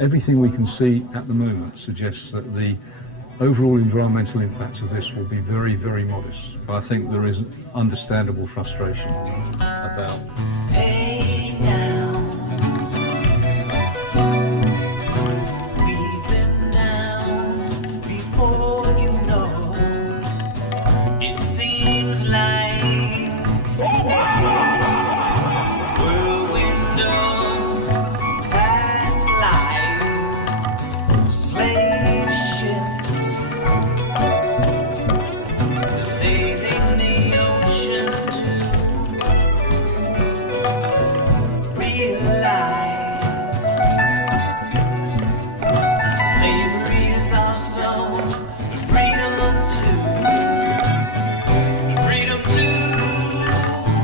everything we can see at the moment suggests that the overall environmental impacts of this will be very, very modest. But I think there is understandable frustration about... Hey now. We've been down before, you know. It seems like whirlwind of past lives, slave ships sailing the ocean to realize slavery is also the freedom to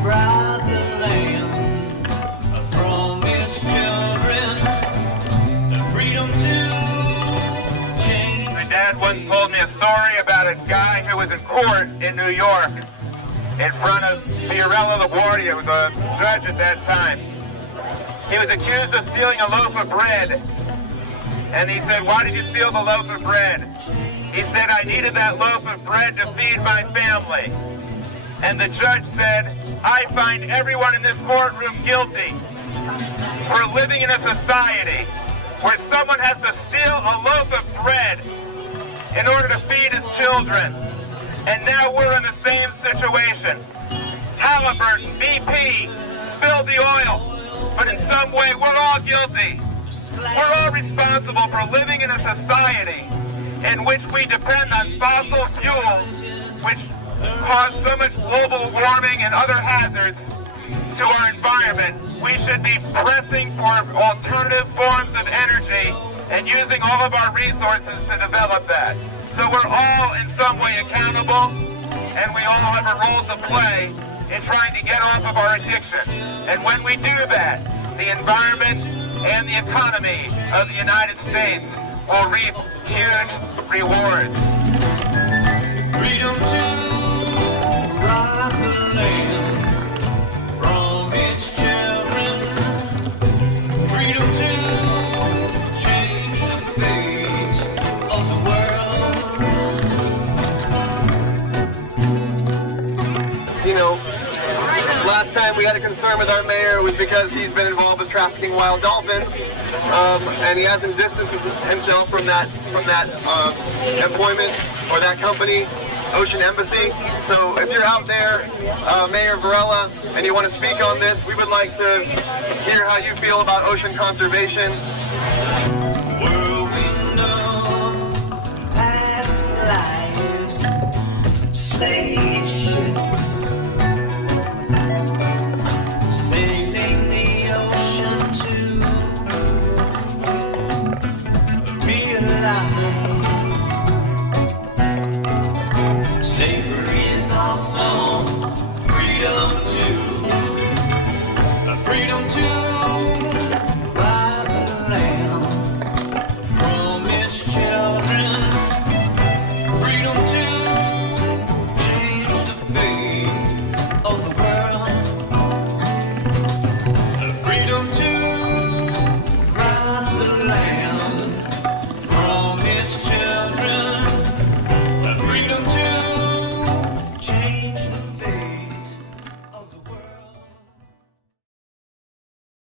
rob the land from its children, the freedom to change. My dad once told me a story about a guy who was in court in New York in front of Fiorello LaGuardia, who was a judge at that time. He was accused of stealing a loaf of bread. And he said, "Why did you steal the loaf of bread?" He said, "I needed that loaf of bread to feed my family." And the judge said, "I find everyone in this courtroom guilty for living in a society where someone has to steal a loaf of bread in order to feed his children. And now we're in the same situation. Halliburton, BP, spilled the oil, but in some way we're all guilty. We're all responsible for living in a society in which we depend on fossil fuels, which cause so much global warming and other hazards to our environment. We should be pressing for alternative forms of energy and using all of our resources to develop that. So we're all in some way accountable, and we all have a role to play in trying to get off of our addiction. And when we do that, the environment and the economy of the United States will reap huge rewards. Freedom to rob the land from its children. Freedom to change the fate of the world. You know, last time we had a concern with our mayor was because he's been involved with trafficking wild dolphins, and he hasn't distanced himself from that employment or that company, Ocean Embassy. So if you're out there, Mayor Varela, and you want to speak on this, we would like to hear how you feel about ocean conservation